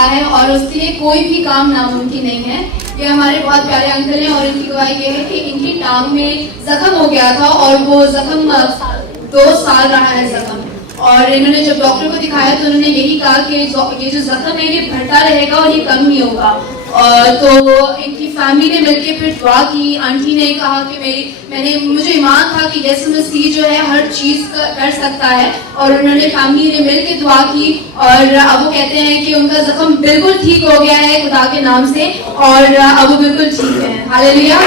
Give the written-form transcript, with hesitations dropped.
खड़ा है और उसके लिए कोई भी काम नामुमकिन नहीं है। ये हमारे बहुत प्यारे अंकल हैं और इनकी गवाही ये है कि इनकी टांग में जख्म हो गया था और वो जख्म 2 साल रहा है जख्म। और इन्होंने जब डॉक्टर को दिखाया तो उन्होंने यही कहा कि ये जो जख्म है ये बढ़ता रहेगा और ये कम नहीं होगा। तो इनकी फैमिली ने मिलकर फिर दुआ की। आंटी ने कहा कि मुझे ईमान था कि यीशु मसीह जो है हर चीज कर सकता है, और उन्होंने फैमिली ने मिलकर दुआ की और अब वो कहते हैं कि उनका जख्म बिल्कुल ठीक हो गया है खुदा के नाम से, और अब वो बिल्कुल ठीक है। हालेलुया।